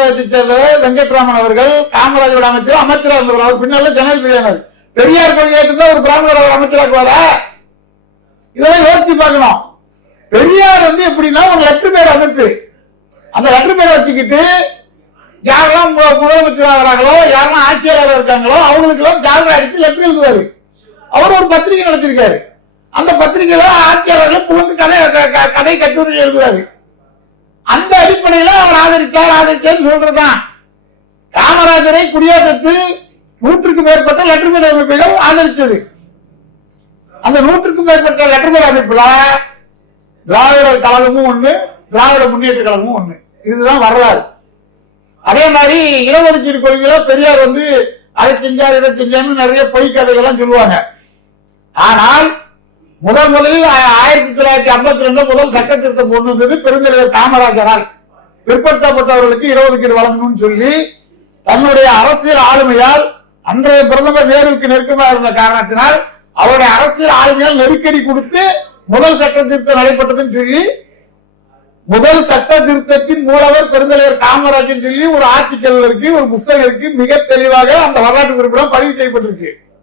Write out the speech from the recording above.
சமுதாயத்தை சேர்ந்தவர் வெங்கட்ராமன் அவர்கள் காமராஜரோட அமைச்சராக இருந்தவர். அவர் பின்னால ஜனாதிபதியானார். பெரியார் கொள்கையை தான் ஒரு பிராமணர் அவர் அமைச்சராக்குவாரா? இதெல்லாம் யோசிச்சு பார்க்கணும். பெரியார் எப்படின்னா ஒரு லெட்டர் பேர் அமைப்பு. அந்த லெட்டர் பேரை வச்சுக்கிட்டு யாரெல்லாம் முதலமைச்சர் ஆகிறாங்களோ, யாரெல்லாம் ஆட்சியாளர் இருக்காங்களோ அவங்களுக்கு எல்லாம் ஜாலரா அடிச்சு லெட்டர் எழுதுவாரு. அவர் ஒரு பத்திரிகை நடத்திருக்காரு. அந்த பத்திரிகையில ஆட்சியாளர்கள் புகழ்ந்து கதை கட்டுரை எழுதுவாரு. அந்த அடிப்படையில் அவர் ஆதரிச்சார் சொல்றதுதான். காமராஜரை குடியேற்றத்தில் 100க்கும் மேற்பட்ட லெட்டர் பேர் அமைப்புகள் ஆதரிச்சது. அந்த 100க்கும் மேற்பட்ட லெட்டர் பேர் அமைப்புல திராவிடர் கழகமும் ஒண்ணு, திராவிட முன்னேற்ற கழகமும் ஒண்ணு. இதுதான் வரலாறு. அதே மாதிரி இடஒதுக்கீடு கொள்கையில பெரியார் அதை செஞ்சார் இதை செஞ்சார்னு நிறைய பொய் கதைகள்லாம் சொல்லுவாங்க. ஆனால் முதலில் 1952 முதல் சட்ட திருத்தம் கொண்டு வந்தது பெருந்தலைவர் காமராஜரால். பிற்படுத்தப்பட்டவர்களுக்கு இடஒதுக்கீடு வழங்கணும்னு சொல்லி தன்னுடைய அரசியல் ஆளுமையால் அன்றைய பிரதமர் நேருவுக்கு நெருக்கமாக இருந்த காரணத்தினால் அவருடைய அரசியல் ஆளுமையால் நெருக்கடி கொடுத்து முதல் சட்ட திருத்தம் நடைபெற்றதுன்னு சொல்லி முதல் சட்ட திருத்தத்தின் மூலவர் பெருந்தலைவர் காமராஜர் சொல்லி ஒரு ஆர்டிக்கல் இருக்கு, ஒரு புத்தகம் இருக்கு. மிக தெளிவாக அந்த வரலாற்று குறிப்பிடம் பதிவு செய்யப்பட்டிருக்கு.